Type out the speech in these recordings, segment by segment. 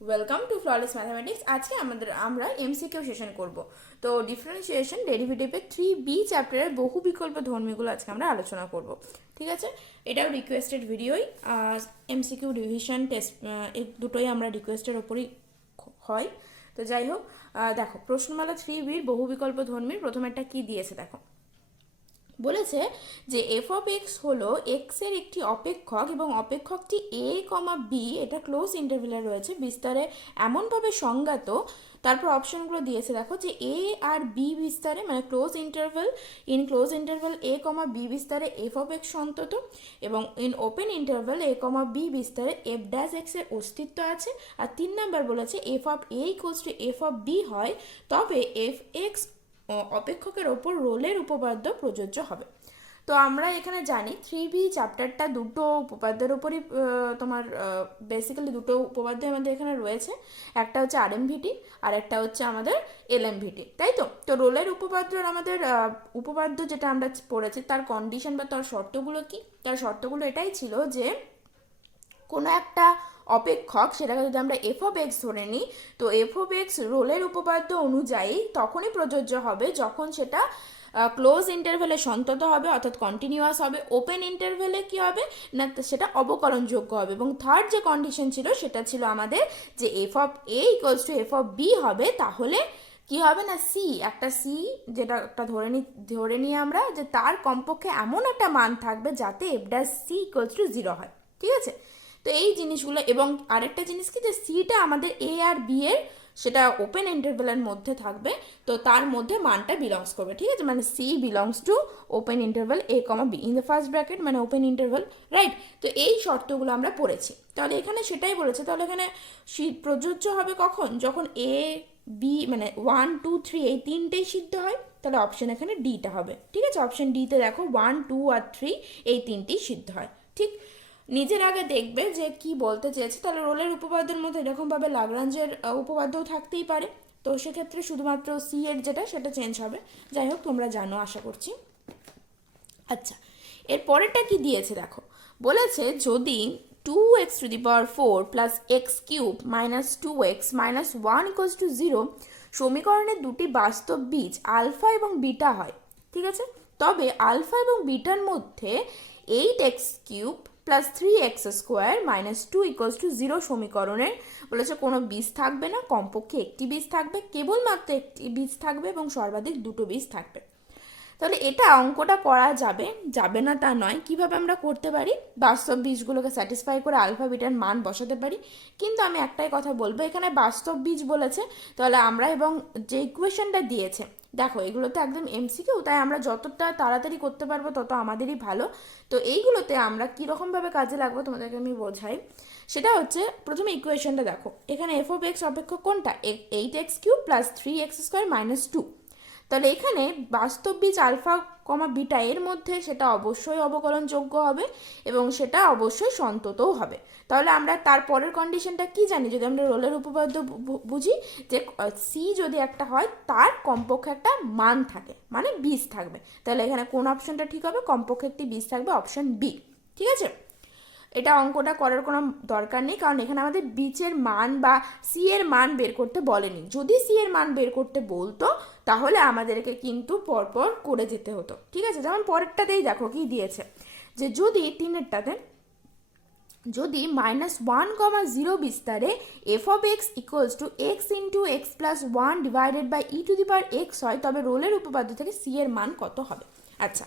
Welcome to flawless mathematics. আজকে আমরা MCQ session করব। তো ডিফারেন্সিয়েশন ডেরিভেটিভের 3B চ্যাপ্টারের বহু বিকল্প ধর্মীগুলো আজকে আমরা আলোচনা করব। ঠিক আছে, এটাও রিকোয়েস্টেড ভিডিওই। এমসিকিউ রিভিশন টেস্ট এই দুটোই আমরা রিকোয়েস্টের ওপরই হয়। তো যাই হোক, দেখো প্রশ্নমালা 3Bর বহু বিকল্প ধর্মীর প্রথমেরটা কি দিয়েছে দেখো। বলেছে যে এফ অফ এক্স হলো এক্সের একটি অপেক্ষক এবং অপেক্ষকটি এ কমা বি, এটা ক্লোজ ইন্টারভেলে রয়েছে বিস্তারে এমনভাবে সংজ্ঞাত। তারপর অপশনগুলো দিয়েছে দেখো যে এ আর বি বিস্তারে মানে close interval a comma B বিস্তারে এফ অফ এক্স সন্তত, এবং in open interval a comma B বিস্তারে এফ ড্যাশ এক্সের অস্তিত্ব আছে। আর 3 নাম্বার বলেছে f of a equals to f of b হয় তবে এফ এক্স অপেক্ষকের ওপর রোলের উপপাদ্য প্রযোজ্য হবে। তো আমরা এখানে জানি 3B চ্যাপ্টারটা দুটো উপপাদ্যের ওপরই তোমার বেসিক্যালি দুটো উপপাদ্য আমাদের এখানে রয়েছে, একটা হচ্ছে আরএমভিটি আর একটা হচ্ছে আমাদের এলএমভিটি, তাই তো। তো রোলের উপপাদ্যের আমাদের উপপাদ্য যেটা আমরা পড়েছি তার কন্ডিশন বা তার শর্তগুলো কি, তার শর্তগুলো এটাই ছিল যে কোনো একটা অপেক্ষক, সেটাকে যদি আমরা এফ অফ এক্স ধরে নিই, তো এফ অফ এক্স রোলের উপপাদ্য অনুযায়ী তখনই প্রযোজ্য হবে যখন সেটা ক্লোজ ইন্টারভেলে সন্তত হবে অর্থাৎ কন্টিনিউয়াস হবে। ওপেন ইন্টারভেলে কি হবে না, সেটা অবকলনযোগ্য হবে। এবং থার্ড যে কন্ডিশন ছিল সেটা ছিল আমাদের যে F of a equals to f of b হবে, তাহলে কি হবে না সি, একটা সি যেটা একটা ধরে নিই আমরা যে তার কমপক্ষে এমন একটা মান থাকবে যাতে f dash c equals to 0 হয়। ঠিক আছে, তো এই জিনিসগুলো। এবং আরেকটা জিনিস কি যে সিটা আমাদের এ আর বি এর সেটা ওপেন ইন্টারভেলের মধ্যে থাকবে, তো তার মধ্যে মানটা বিলংস করবে। ঠিক আছে, মানে c belongs to open interval a comma B in the first bracket মানে ওপেন ইন্টারভেল, রাইট। তো এই শর্তগুলো আমরা পড়েছি, তাহলে এখানে সেটাই বলেছে। তাহলে এখানে প্রযোজ্য হবে কখন, যখন এ বি মানে 1 2 3 এই তিনটেই সিদ্ধ হয়, তাহলে অপশন এখানে ডিটা হবে। ঠিক আছে, অপশন ডিতে দেখো 1 2 আর 3 এই তিনটেই সিদ্ধ হয়। ঠিক, নিজের আগে দেখবে যে কি বলতে চেয়েছে। তাহলে রোলের উপপাদ্যের মধ্যে এরকমভাবে লাগরাঞ্জের উপপাদ্যও থাকতেই পারে, তো সেক্ষেত্রে শুধুমাত্র সি এর যেটা সেটা চেঞ্জ হবে। যাই হোক, তোমরা জানো আশা করছি। আচ্ছা, এর পরেরটা কি দিয়েছে দেখো। বলেছে যদি 2x⁴ plus x cube minus 2x minus 1 equals to 0 সমীকরণের দুটি বাস্তব বীজ আলফা এবং বিটা হয়, ঠিক আছে, তবে আলফা এবং বিটার মধ্যে 8x³ plus 3x² minus 2 equals to 0 সমীকরণের বলেছে কোনো বীজ থাকবে না, কমপক্ষে একটি বীজ থাকবে, কেবলমাত্র একটি বীজ থাকবে এবং সর্বাধিক দুটো বীজ থাকবে। তাহলে এটা অঙ্কটা করা যাবে, যাবে না তা নয়। কিভাবে আমরা করতে পারি, বাস্তব বীজগুলোকে স্যাটিসফাই করে আলফা বিটার মান বসাতে পারি। কিন্তু আমি একটাই কথা বলবো, এখানে বাস্তব বীজ বলেছে, তাহলে আমরা এবং যে ইকুয়েশনটা দিয়েছে দেখো এগুলোতে একদম এমসিকিউ, তাই আমরা যতটা তাড়াতাড়ি করতে পারবো তত আমাদেরই ভালো। তো এইগুলোতে আমরা কীরকমভাবে কাজে লাগবো তোমাদেরকে আমি বোঝাই। সেটা হচ্ছে প্রথমে ইকুয়েশনটা দেখো, এখানে এফ অফ এক্স অপেক্ষক কোনটা, 8x³ প্লাস 3x² মাইনাস 2। তাহলে এখানে বাস্তব বীজ আলফা কমা বিটা এর মধ্যে সেটা অবশ্যই অবকলনযোগ্য হবে এবং সেটা অবশ্যই সন্ততও হবে। তাহলে আমরা তারপরের কন্ডিশনটা কি জানি, যদি আমরা রোলের উপপাদ্য বুঝি যে সি যদি একটা হয় তার কমপক্ষে একটা মান থাকে মানে বীজ থাকবে, তাহলে এখানে কোন অপশনটা ঠিক হবে, কমপক্ষে একটি বীজ থাকবে, অপশন বি। ঠিক আছে, এটা অঙ্কটা করার কোনো দরকার নেই, কারণ এখানে আমাদের বীজের মান বা সি এর মান বের করতে বলেনি। যদি সি এর মান বের করতে বলতো তাহলে আমাদেরকে কিন্তু পরপর করে যেতে হতো। ঠিক আছে, যেমন পরেরটাতেই দেখো কি দিয়েছে, যে যদি তিনেরটাতে যদি -1,0 বিস্তারে f of x equals to x into x plus 1 divided by e⁴x হয়, তবে রোলের উপপাদ্য থেকে সি এর মান কত হবে। আচ্ছা,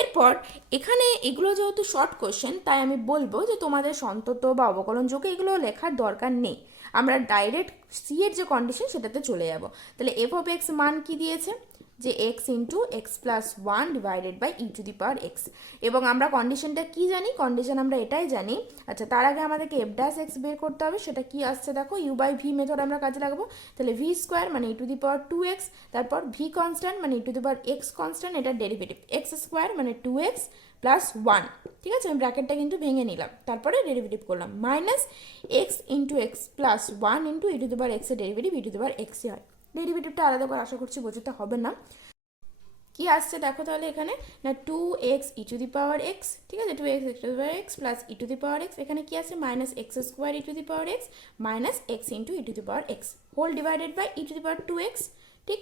এরপর এখানে এগুলো যেহেতু শর্ট কোশ্চেন, তাই আমি বলবো যে তোমাদের সন্তত বা অবকলনযোগ্য এগুলো লেখার দরকার নেই, আমরা ডাইরেক্ট সি এর যে কন্ডিশন সেটাতে চলে যাব। তাহলে এফ অফ এক্স মান কি দিয়েছে, যে x into x plus 1 divided by e⁴x, এবং আমরা কন্ডিশনটা কি জানি, কন্ডিশন আমরা এটাই জানি। আচ্ছা, তার আগে আমাদেরকে এফ ড্যাশ এক্স বের করতে হবে, সেটা কি আসছে দেখো, ইউ বাই ভি মেথড আমরা কাজে লাগাবো। তাহলে ভি স্কোয়ার মানে e⁴2x, তারপর ভি কনস্ট্যান্ট মানে e⁴x কনস্ট্যান্ট, এটা ডেরিভেটিভ, এক্স স্কোয়ার মানে 2x প্লাস 1। ঠিক আছে, আমি ব্র্যাকেটটা কিন্তু ভেঙে নিলাম, তারপরে ডেরিভেটিভ করলাম, minus x into x plus 1 into e⁴x এর ডেরিভেটিভ e⁴x হয়। ডেরিভেটিভটা আলাদা করে আশা করছি বোঝাতে হবে না। কি আসছে দেখো তাহলে এখানে, না 2x e to the power x, ঠিক আছে, 2x e to the power x plus e to the power x, এখানে কি আছে minus x square e to the power x minus x into e to the power x whole divided by e to the power 2x, ঠিক।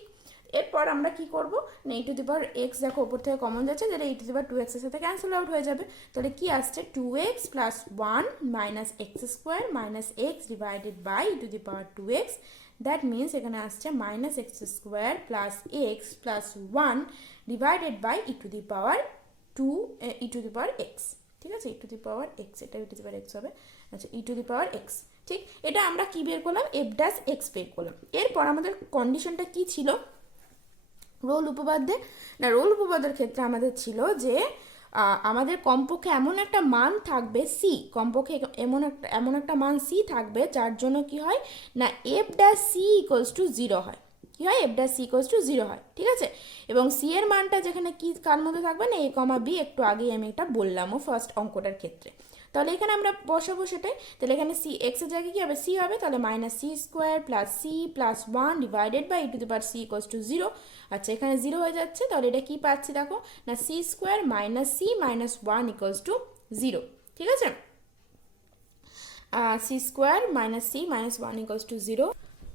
এরপর আমরা কি করব না e to the power x দেখো ওপর থেকে কমন যাচ্ছে, যেটা e to the power 2x এর সাথে ক্যান্সেল আউট হয়ে যাবে, তাহলে কি আসছে 2x plus 1 minus x square minus x divided by e to the power 2x, that means এখানে আসছে minus x square plus x plus 1 divided by e to the power 2 e to the power x, ঠিক আছে, ই to the power x, এটা ই to the power x হবে, আচ্ছা ই to the power x, ঠিক। এটা আমরা কি বের করলাম, এফ ড্যাশ এক্স বের করলাম। এরপর আমাদের কন্ডিশনটা কি ছিল রোল উপপাদ্যে, না রোল উপপাদ্যের ক্ষেত্রে আমাদের ছিল যে আমাদের কমপক্ষে এমন একটা মান থাকবে সি, কমপক্ষে এমন একটা মান সি থাকবে যার জন্য কি হয় না f dash c equals to 0 হয়, কি হয় f dash c equals to 0 হয়, ঠিক আছে। এবং সি এর মানটা যেখানে কি কার মধ্যে থাকবে না এ কমা বি, একটু আগেই আমি এটা বললামও ফার্স্ট অঙ্কটার ক্ষেত্রে। তাহলে এখানে আমরা বসাবো সেটাই, তাহলে এখানে সি এক্সের জায়গায় কী হবে সি হবে, তাহলে minus c square plus c plus 1 divided by e to the power c equals to 0, আচ্ছা এখানে 0 হয়ে যাচ্ছে, তাহলে এটা কি পাচ্ছি দেখো না c square minus c minus 1 equals to 0, ঠিক আছে, c square minus c minus 1 equals to 0।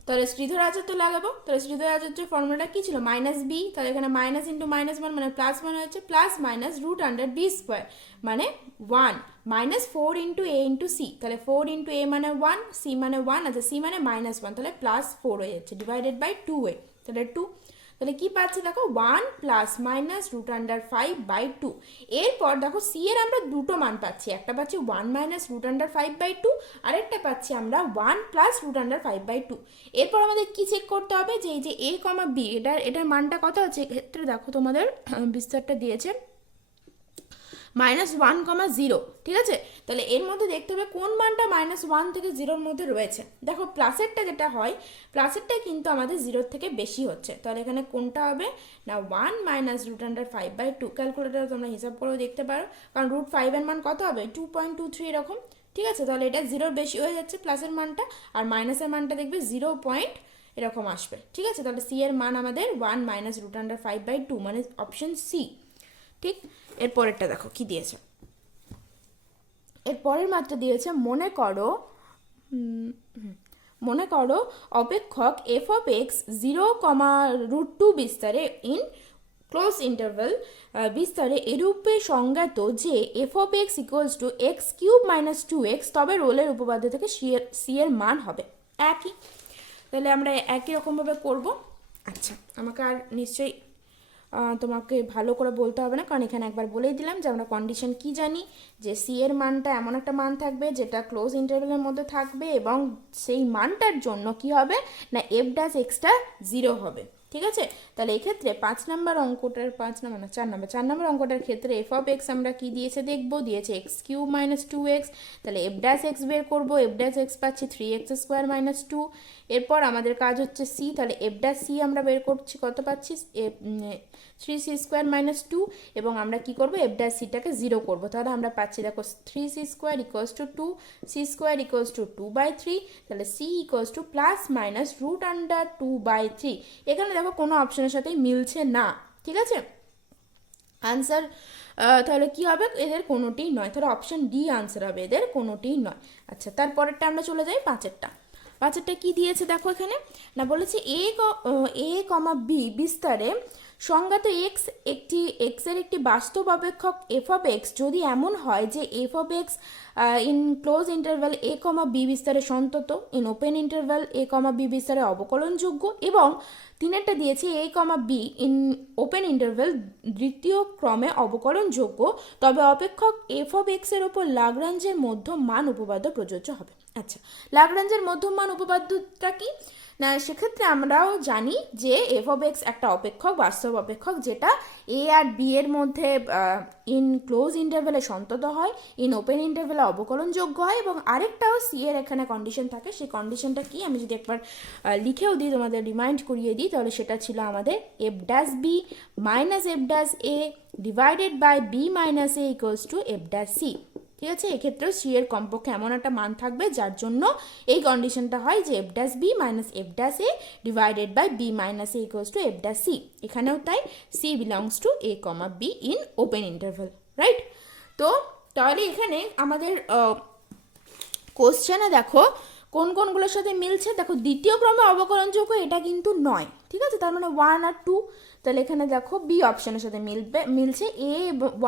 তাহলে শ্রীধর আচার্য লাগাবো, তাহলে শ্রীধর আচার্যের ফর্মুলাটা কী ছিল মাইনাস বি, তাহলে এখানে মাইনাস ইন্টু মাইনাস 1 মানে প্লাস 1 হচ্ছে, plus minus root under b square মানে 1 minus 4 into a into c, তাহলে 4 ইন্টু এ মানে 1, সি মানে 1, আচ্ছা সি মানে মাইনাস 1, তাহলে প্লাস 4 হয়ে যাচ্ছে ডিভাইডেড বাই 2 এ, তাহলে 2, তাহলে কি পাচ্ছি দেখো 1 plus minus root under 5 by 2। এরপর দেখো সি এর আমরা দুটো মান পাচ্ছি, একটা পাচ্ছি 1 মাইনাস রুট আন্ডার 5 বাই 2, আরেকটা পাচ্ছি আমরা 1 প্লাস রুট আন্ডার 5 বাই 2। এরপর আমাদের কি চেক করতে হবে যে এই যে এ কমা বি এটার মানটা কত আছে, এক্ষেত্রে দেখো তোমাদের বিস্তারটা দিয়েছে -1,0, ঠিক আছে। তাহলে এর মধ্যে দেখতে হবে কোন মানটা -1 থেকে 0-র মধ্যে রয়েছে। দেখো প্লাসেরটা যেটা হয়, প্লাসেরটা কিন্তু আমাদের 0-র থেকে বেশি হচ্ছে, তাহলে এখানে কোনটা হবে না 1 minus root under 5 by 2, calculator তোমরা হিসাব করেও দেখতে পারো, কারণ রুট 5 এর মান কত হবে 2.23 এরকম, ঠিক আছে। তাহলে এটা 0-র বেশি হয়ে যাচ্ছে প্লাসের মানটা, আর মাইনাসের মানটা দেখবে 0 পয়েন্ট এরকম আসবে, ঠিক আছে। তাহলে সি এর মান আমাদের 1 মাইনাস রুট আন্ডার 5 বাই 2 মানে অপশন সি, ঠিক। এর পরেরটা দেখো কি দিয়েছে, এর পরের মাত্রা দিয়েছে মনে করো অপেক্ষক এফ অফ এক্স 0,√2 বিস্তারে ইন ক্লোজ ইন্টারভেল বিস্তারে এরূপে সংজ্ঞাত যে F of x equals to x cube minus 2x, তবে রোলের উপপাদ্য থেকে সি এর মান হবে একই। তাহলে আমরা একই রকমভাবে করব। আচ্ছা আমাকে আর নিশ্চয়ই তোমাকে ভালো করে বলতে হবে না, কারণ এখানে একবার বলেই দিলাম যে আমরা কন্ডিশন কি জানি, যে সি এর মানটা এমন একটা মান থাকবে যেটা ক্লোজ ইন্টারভেলের মধ্যে থাকবে, এবং সেই মানটার জন্য কি হবে না এফ ড্যাশ এক্সটা 0 হবে, ঠিক আছে। তাহলে এক্ষেত্রে 4 নম্বর অঙ্কটার ক্ষেত্রে এফ অফ এক্স আমরা কি দিয়েছে দেখবো, দিয়েছে এক্স কিউব মাইনাস 2x, তাহলে এফ ড্যাশ এক্স বের করবো, এফ ড্যাশ এক্স পাচ্ছি 3x স্কোয়ার মাইনাস 2। এরপর আমাদের কাজ হচ্ছে সি, তাহলে এফ ড্যাশ সি আমরা বের করছি, কত পাচ্ছি 3c স্কোয়ার মাইনাস 2, এবং আমরা কি করবো এফ ড্যাশ সিটাকে 0 করবো, তাহলে আমরা পাচ্ছি দেখো 3c square equals to 2, c square equals to 2/3, তাহলে c equals to plus minus root under 2/3। এখানে দেখো কোনো অপশনের সাথেই মিলছে না, ঠিক আছে। আনসার তাহলে কি হবে, এদের কোনোটিই নয়, তাহলে অপশন ডি আনসার হবে, এদের কোনোটিই নয়। আচ্ছা তারপরেরটা আমরা চলে যাই পাঁচেরটা কি দিয়েছে দেখো এখানে, না বলেছে এ কমা বি বিস্তারে সংজ্ঞাত এক্সের একটি বাস্তব অপেক্ষক এফ অফ এক্স যদি এমন হয় যে F of X in close interval A comma B বিস্তারে সন্তত, in open interval A comma B বিস্তারে অবকলনযোগ্য, এবং তিনেরটা দিয়েছে A comma B in open interval দ্বিতীয় ক্রমে অবকলনযোগ্য, তবে অপেক্ষক এফ অফ এক্সের ওপর লাগরাঞ্জের মধ্যম মান উপপাদ্য প্রযোজ্য হবে। আচ্ছা লাগরাঞ্জের মধ্যম মান উপপাদ্যটা কি না, সেক্ষেত্রে আমরাও জানি যে এফ অফ এক্স একটা অপেক্ষক, বাস্তব অপেক্ষক, যেটা এ আর বি এর মধ্যে ইন ক্লোজ ইন্টারভ্যালে সন্তত হয়, ইন ওপেন ইন্টারভ্যালে অবকলনযোগ্য হয়, এবং আরেকটাও সি এর এখানে কন্ডিশন থাকে। সেই কন্ডিশনটা কি আমি যদি একবার লিখেও দিই, তোমাদের রিমাইন্ড করিয়ে দিই, তাহলে সেটা ছিল আমাদের f dash b minus f dash a divided by B minus a equals to f dash c, ঠিক আছে, এক্ষেত্রেও সি এর কমপক্ষে এমন একটা মান থাকবে যার জন্য এই কন্ডিশনটা হয় যে f dash b minus f dash a divided by B minus a equals to f dash c. এখানেও তাই c belongs to a comma B in open interval, right? তো তাহলে এখানে আমাদের কোশ্চেনে দেখো কোন কোনগুলোর সাথে মিলছে। দেখো দ্বিতীয় ক্রমে অবকলনযোগ্য এটা কিন্তু নয়, ঠিক আছে, তার মানে 1 আর 2। তাহলে এখানে দেখো বি অপশনের সাথে মিলছে, এ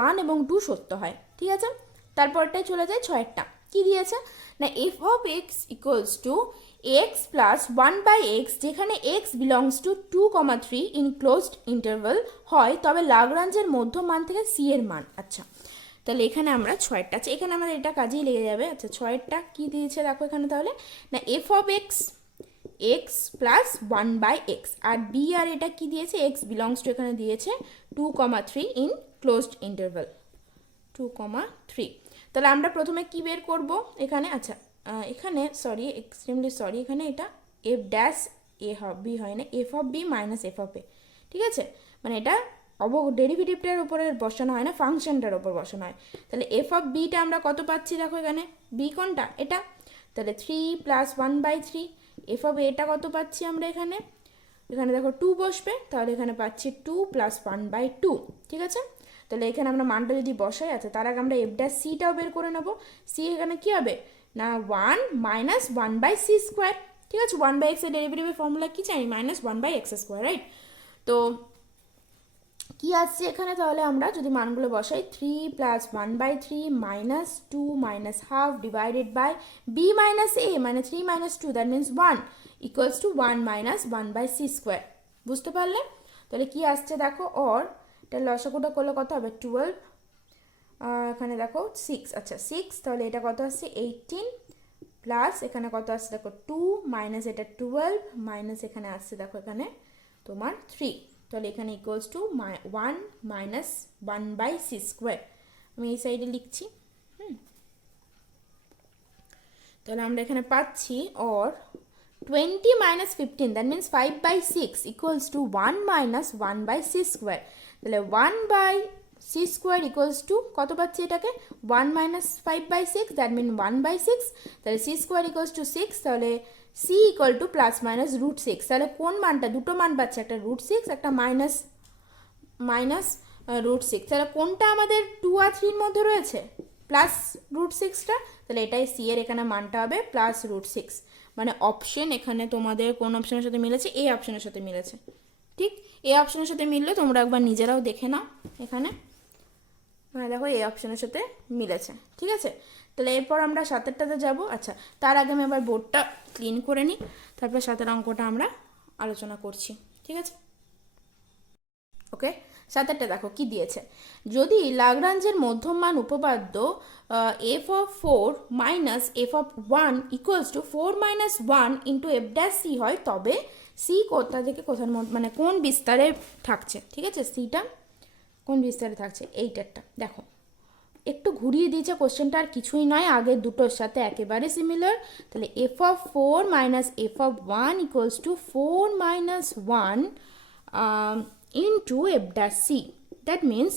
1 এবং 2 সত্য হয়, ঠিক আছে। তারপরটাই চলে যায় 6টা, কি দিয়েছে না F of x equals to x plus 1/x, যেখানে x belongs to 2,3 in closed interval হয়, তবে লাগরাঞ্জের মধ্য মান থেকে সি এর মান। আচ্ছা, তাহলে এখানে আমরা 6টা আছে, এখানে আমাদের এটা কাজেই লেগে যাবে। আচ্ছা, 6টা কি দিয়েছে দেখো এখানে, তাহলে না F of X X plus 1/x, আর বি আর এটা কি দিয়েছে, এক্স বিলংস টু এখানে দিয়েছে 2,3 ইন ক্লোজড ইন্টারভাল 2,3। তাহলে আমরা প্রথমে কি বের করব এখানে। আচ্ছা, এখানে সরি, এক্সট্রিমলি সরি, এখানে এটা এফ ড্যাশ এ বি হয় না, F of B minus F of A, ঠিক আছে, মানে এটা ডেরিভেটিভটার উপরে বসানো হয় না, ফাংশনটার উপর বসানো হয়। তাহলে এফ অফ বিটা আমরা কত পাচ্ছি দেখো এখানে, বি কোনটা এটা, তাহলে 3 প্লাস 1/3। এফ অফ এটা কত পাচ্ছি আমরা এখানে, এখানে দেখো 2 বসবে, তাহলে এখানে পাচ্ছি 2 প্লাস 1/2, ঠিক আছে। তাহলে এখানে আমরা মানটা যদি বসাই, আছে তার আগে আমরা এফ ড্যাশ সিটাও বের করে নেবো। সি এখানে কী হবে না 1 মাইনাস 1/c স্কোয়ার, ঠিক আছে। 1/x এর ডেরিভেটিভের ফর্মুলা কি জানি, মাইনাস 1/x স্কোয়ার, রাইট? তো কি আসছে এখানে, তাহলে আমরা যদি মানগুলো বসাই 3 plus 1/3 minus 2 minus half divided by B minus A মানে 3 minus 2 that means 1 equals to 1 minus 1/c square. বুঝতে পারলে? তাহলে কি আসছে দেখো, অর এটা লসাগুটা করলে কত হবে 12, এখানে দেখো 6, আচ্ছা 6, তাহলে এটা কত আসছে 18 প্লাস এখানে কত আসছে দেখো 2 মাইনাস এটা 12 মাইনাস এখানে আসছে দেখো এখানে তোমার 3, তাহলে এখানে equals to 1 minus 1/c square. আমি এই সাইডে লিখছি, তাহলে আমরা এখানে পাচ্ছি or 20 minus 15 that means 5/6 equals to 1 minus 1/c square. তাহলে 1/c স্কোয়ার ইকুয়ালস টু কত পাচ্ছি এটাকে 1 মাইনাস 5/6 দ্যাট মিন 1/6, তাহলে c স্কোয়ার ইকুয়ালস টু 6, তাহলে c equal to plus minus √6। তাহলে কোন মানটা, দুটো মান পাচ্ছে, একটা √6 একটা মাইনাস √6, তাহলে কোনটা আমাদের 2 আর 3 এর মধ্যে রয়েছে, প্লাস √6টা, তাহলে এটাই সি এর এখানে মানটা হবে প্লাস √6। মানে অপশন এখানে তোমাদের কোন অপশনের সাথে মিলেছে, এ অপশনের সাথে মিলেছে, ঠিক। এ অপশনের সাথে মিললে তোমরা একবার নিজেরাও দেখে নাও এখানে, দেখো এই অপশনের সাথে মিলেছে, ঠিক আছে। তাহলে এরপর আমরা 7টাতে যাব। আচ্ছা, তার আগে আমি আবার বোর্ডটা ক্লিন করে নিই, তারপর 7 অঙ্কটা আমরা আলোচনা করছি, ঠিক আছে। ওকে, 7টা দেখো কি দিয়েছে, যদি লাগরাঞ্জের মধ্যম মান উপপাদ্য f of 4 minus F of 1 equals to 4 minus 1 into f dash c হয়, তবে সি কোথা থেকে কোথার মানে কোন বিস্তারে থাকছে, ঠিক আছে। সিটা কোন বিস্তারে থাকছে, এইটারটা দেখো একটু ঘুরিয়ে দিয়েছে কোশ্চেনটা, আর কিছুই নয়, আগের দুটোর সাথে একেবারে সিমিলার। তাহলে F of 4 minus F of 1 equals to 4 minus 1 into f dash c, that means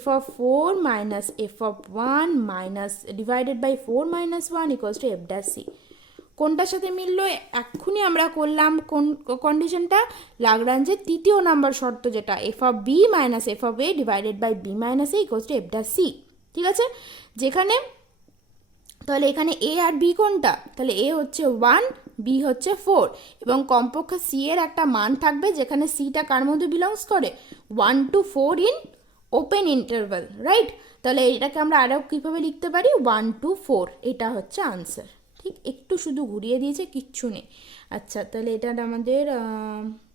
f of 4 minus f of 1 minus divided by 4 minus 1 equals to f dash c। কোনটার সাথে মিললো এক্ষুনি আমরা করলাম, কোন কন্ডিশনটা, লাগরাঞ্জের তৃতীয় নাম্বার শর্ত যেটা f of b minus f of a divided by b minus a equals to f dash c, ঠিক আছে। যেখানে তাহলে এখানে এ আর বি কোনটা, তাহলে এ হচ্ছে 1 বি হচ্ছে 4, এবং কমপক্ষে সি এর একটা মান থাকবে যেখানে সিটা কার মধ্যে বিলংস করে 1 to 4 in open interval, right. তাহলে এটাকে আমরা আরও কীভাবে লিখতে পারি 1 to 4, এটা হচ্ছে আনসার, ঠিক। একটু শুধু ঘুরিয়ে দিয়েছে, কিচ্ছু নেই। আচ্ছা, তাহলে এটা আমাদের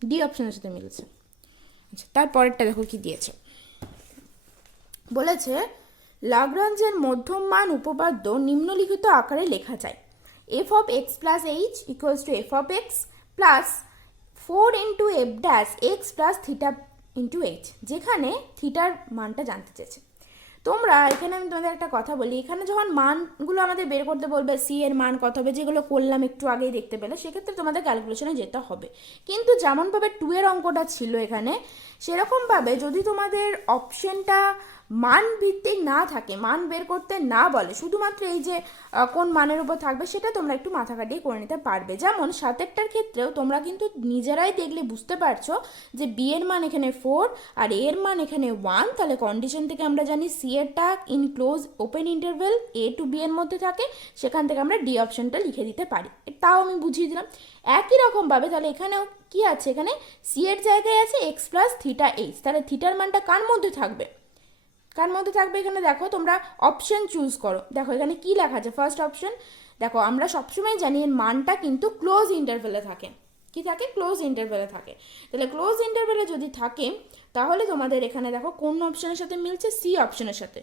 ডি অপশনের সাথে মিলছে। আচ্ছা, তারপরেরটা দেখো কি দিয়েছে, বলেছে লাগরাঞ্জের মধ্যম মান উপপাদ্য নিম্নলিখিত আকারে লেখা যায়, F of x plus H equals to f of x plus 4 into f dash x plus theta into H, যেখানে থিটার মানটা জানতে চেয়েছে। তোমরা এখানে আমি তোমাদের একটা কথা বলি, এখানে যখন মানগুলো আমাদের বের করতে বলবে, সি এর মান কত হবে, যেগুলো করলাম একটু আগেই দেখতে পেলে, সেক্ষেত্রে তোমাদের ক্যালকুলেশনে যেতে হবে। কিন্তু যেমনভাবে 2 এর অঙ্কটা ছিল এখানে, সেরকমভাবে যদি তোমাদের অপশনটা মান ভিত্তিক না থাকে, মান বের করতে না বলে, শুধুমাত্র এই যে কোন মানের উপর থাকবে সেটা তোমরা একটু মাথা কাটিয়ে করে নিতে পারবে। যেমন 7টার ক্ষেত্রেও তোমরা কিন্তু নিজেরাই দেখলে বুঝতে পারছো যে বি এর মান এখানে 4 আর এর মান এখানে 1, তাহলে কন্ডিশন থেকে আমরা জানি সি এরটা in close open interval A to B এর মধ্যে থাকে, সেখান থেকে আমরা ডি অপশনটা লিখে দিতে পারি। তাও আমি বুঝিয়ে দিলাম। একই রকমভাবে তাহলে এখানেও কি আছে, এখানে সি এর জায়গায় আছে এক্স প্লাস থিটা এইচ, তাহলে থিটার মানটা কার মধ্যে থাকবে, কার মধ্যে থাকবে, এখানে দেখো তোমরা অপশন চুজ করো। দেখো এখানে কি লেখা আছে, ফার্স্ট অপশন। দেখো আমরা সবসময় জানি এর মানটা কিন্তু ক্লোজ ইন্টারভেলে থাকে, কি থাকে, ক্লোজ ইন্টারভেলে থাকে। তাহলে ক্লোজ ইন্টারভেলে যদি থাকে তাহলে তোমাদের এখানে দেখো কোন অপশনের সাথে মিলছে, সি অপশনের সাথে।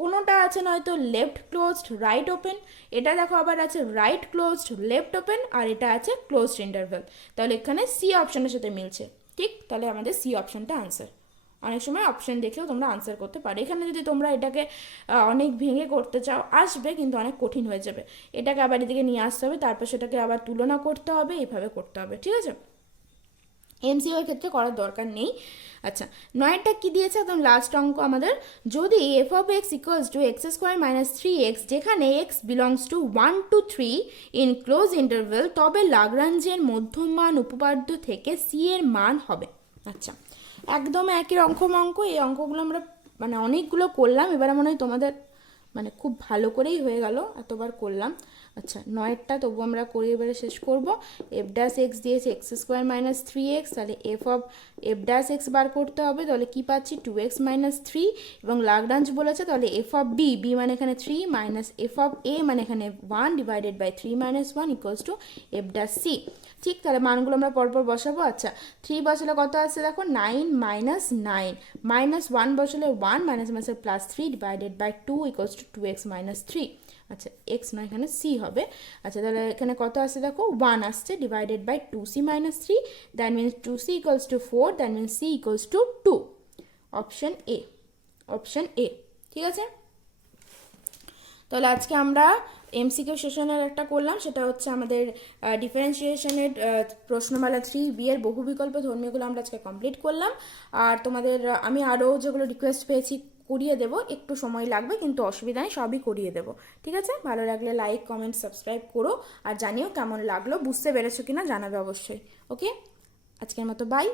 কোনোটা আছে নয়তো লেফট ক্লোজড রাইট ওপেন, এটা দেখো আবার আছে রাইট ক্লোজড লেফট ওপেন, আর এটা আছে ক্লোজড ইন্টারভেল, তাহলে এখানে সি অপশনের সাথে মিলছে। ঠিক, তাহলে আমাদের সি অপশনটা আনসার। অনেক সময় অপশন দেখেও তোমরা আনসার করতে পারো। এখানে যদি তোমরা এটাকে অনেক ভেঙে করতে চাও আসবে, কিন্তু অনেক কঠিন হয়ে যাবে। এটাকে আবার এদিকে নিয়ে আসতে হবে, তারপর সেটাকে আবার তুলনা করতে হবে, এইভাবে করতে হবে। ঠিক আছে, এমসিইউ এর ক্ষেত্রে করার দরকার নেই। আচ্ছা, 9টা কি দিয়েছে, একদম লাস্ট অঙ্ক আমাদের। যদি F of x equals to x square minus 3x, যেখানে x belongs to 1 to 3 in close interval, তবে লাগরাঞ্জের মধ্যমান উপপাদ্য থেকে সি এর মান হবে। আচ্ছা, একদম একই অঙ্ক। এই অঙ্কগুলো আমরা মানে অনেকগুলো করলাম, এবারে মনে হয় তোমাদের মানে খুব ভালো করেই হয়ে গেল, এতবার করলাম। আচ্ছা, 9টা তবু আমরা করে এবারে শেষ করব। এফ ড্যাশ এক্স দিয়েছে এক্স স্কোয়ার মাইনাস 3x, তাহলে এফ ড্যাশ এক্স বার করতে হবে, তাহলে কি পাচ্ছি 2x মাইনাস 3, এবং লাগরাঞ্জ বলেছে তাহলে এফ অফ বি মানে এখানে 3 মাইনাস এফ অফ এ মানে এখানে 1 divided by 3 minus 1 equals to f dash c. ঠিক, তাহলে মানগুলো আমরা পরপর বসাবো। আচ্ছা, 3 বসালে কত আসছে দেখো, 9 মাইনাস 9 মাইনাস 1 বসালে 1 minus minus plus 3 divided by 2 equals to 2x minus 3। আচ্ছা, এক্স নয়, এখানে সি হবে। আচ্ছা, তাহলে এখানে কত আসছে দেখো, 1 আসছে divided by 2c minus 3, that means 2c equals to 4, that means c equals to 2। Option a, option a. ঠিক আছে, তাহলে আজকে আমরা এমসিকিউ সেশনের একটা করলাম, সেটা হচ্ছে আমাদের ডিফারেন্সিয়েশনের প্রশ্নমালা 3B এর বহু বিকল্প ধর্মীয়গুলো আমরা আজকে কমপ্লিট করলাম। আর তোমাদের আমি আরও যেগুলো রিকোয়েস্ট পেয়েছি করিয়ে দেবো, একটু সময় লাগবে কিন্তু অসুবিধা নেই, সবই করিয়ে দেবো। ঠিক আছে, ভালো লাগলে লাইক কমেন্ট সাবস্ক্রাইব করো, আর জানিও কেমন লাগলো, বুঝতে পেরেছো কিনা জানাবে অবশ্যই। ওকে, আজকের মতো বাই।